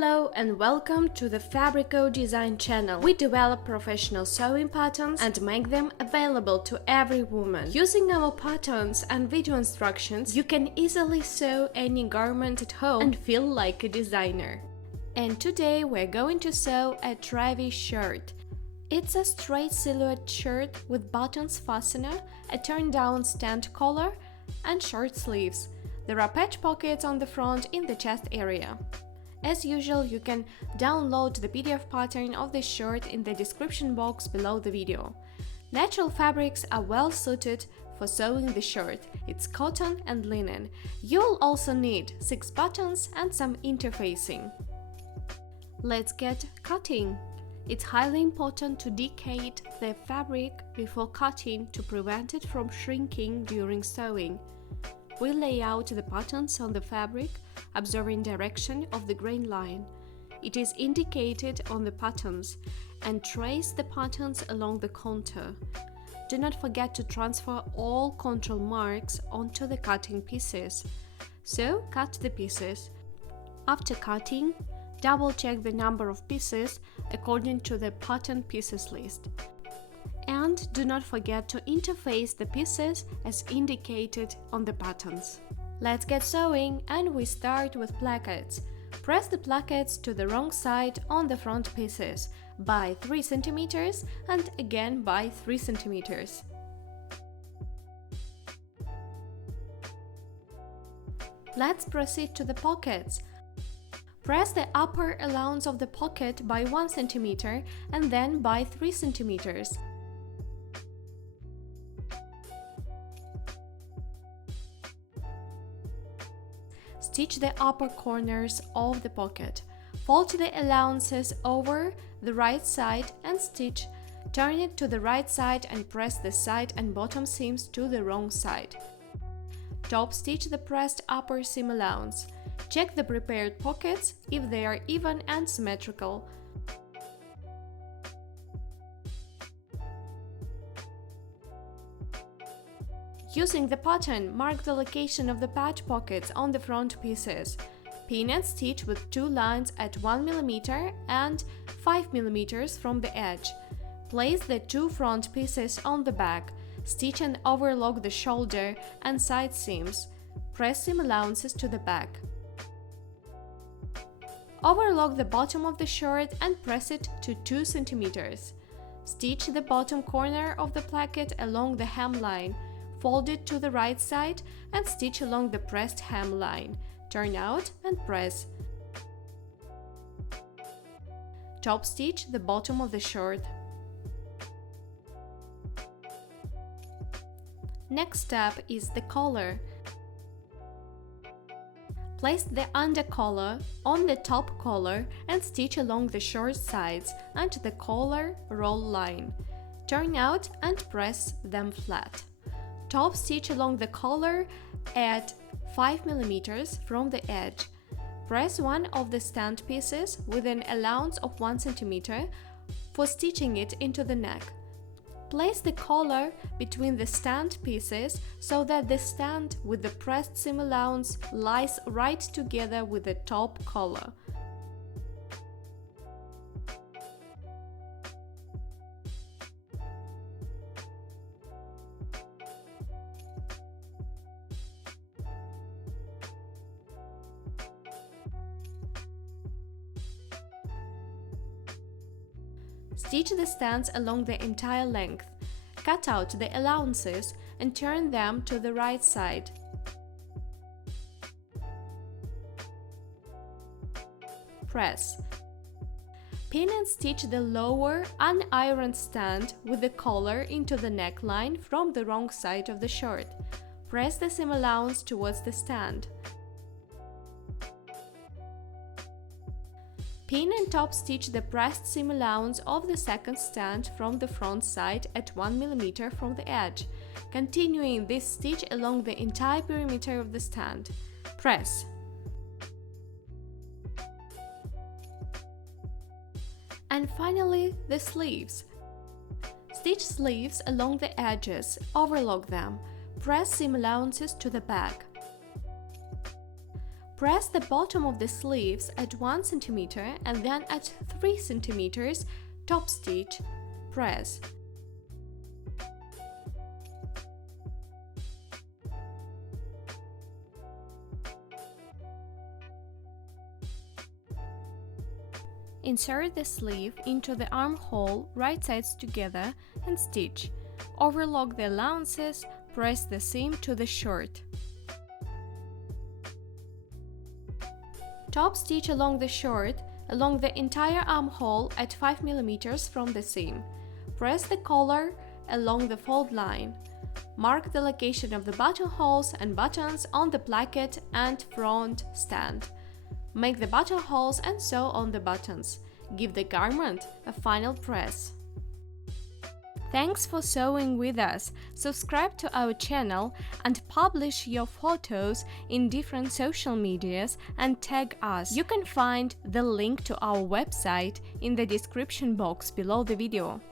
Hello and welcome to the Fabrico.Design channel. We develop professional sewing patterns and make them available to every woman. Using our patterns and video instructions, you can easily sew any garment at home and feel like a designer. And today we're going to sew a Trevi shirt. It's a straight silhouette shirt with buttons fastener, a turn-down stand collar, and short sleeves. There are patch pockets on the front in the chest area. As usual, you can download the PDF pattern of this shirt in the description box below the video. Natural fabrics are well suited for sewing the shirt. It's cotton and linen. You'll also need 6 buttons and some interfacing. Let's get cutting. It's highly important to decade the fabric before cutting to prevent it from shrinking during sewing. We lay out the patterns on the fabric, observing direction of the grain line. It is indicated on the patterns, and trace the patterns along the contour. Do not forget to transfer all control marks onto the cutting pieces. So, cut the pieces. After cutting, double-check the number of pieces according to the pattern pieces list. And do not forget to interface the pieces as indicated on the patterns. Let's get sewing, and we start with plackets. Press the plackets to the wrong side on the front pieces by 3 cm and again by 3 cm. Let's proceed to the pockets. Press the upper allowance of the pocket by 1 cm and then by 3 cm. Stitch the upper corners of the pocket. Fold the allowances over the right side and stitch. Turn it to the right side and press the side and bottom seams to the wrong side. Top stitch the pressed upper seam allowance. Check the prepared pockets if they are even and symmetrical. Using the pattern, mark the location of the patch pockets on the front pieces. Pin and stitch with 2 lines at 1 mm and 5 mm from the edge. Place the 2 front pieces on the back. Stitch and overlock the shoulder and side seams. Press seam allowances to the back. Overlock the bottom of the shirt and press it to 2 cm. Stitch the bottom corner of the placket along the hemline. Fold it to the right side and stitch along the pressed hemline. Turn out and press. Top stitch the bottom of the shirt. Next step is the collar. Place the under collar on the top collar and stitch along the short sides and the collar roll line. Turn out and press them flat. Top stitch along the collar at 5 mm from the edge. Press one of the stand pieces with an allowance of 1 cm for stitching it into the neck. Place the collar between the stand pieces so that the stand with the pressed seam allowance lies right together with the top collar. Stitch the stands along the entire length. Cut out the allowances and turn them to the right side. Press. Pin and stitch the lower unironed stand with the collar into the neckline from the wrong side of the shirt. Press the seam allowance towards the stand. Pin and top stitch the pressed seam allowance of the second stand from the front side at 1 mm from the edge, continuing this stitch along the entire perimeter of the stand. Press. And finally, the sleeves. Stitch sleeves along the edges, overlock them, press seam allowances to the back. Press the bottom of the sleeves at 1 cm and then at 3 cm, top stitch, press. Insert the sleeve into the armhole, right sides together, and stitch. Overlock the allowances, press the seam to the shirt. Top stitch along the shirt, along the entire armhole at 5 mm from the seam. Press the collar along the fold line. Mark the location of the buttonholes and buttons on the placket and front stand. Make the buttonholes and sew on the buttons. Give the garment a final press. Thanks for sewing with us. Subscribe to our channel and publish your photos in different social medias and tag us. You can find the link to our website in the description box below the video.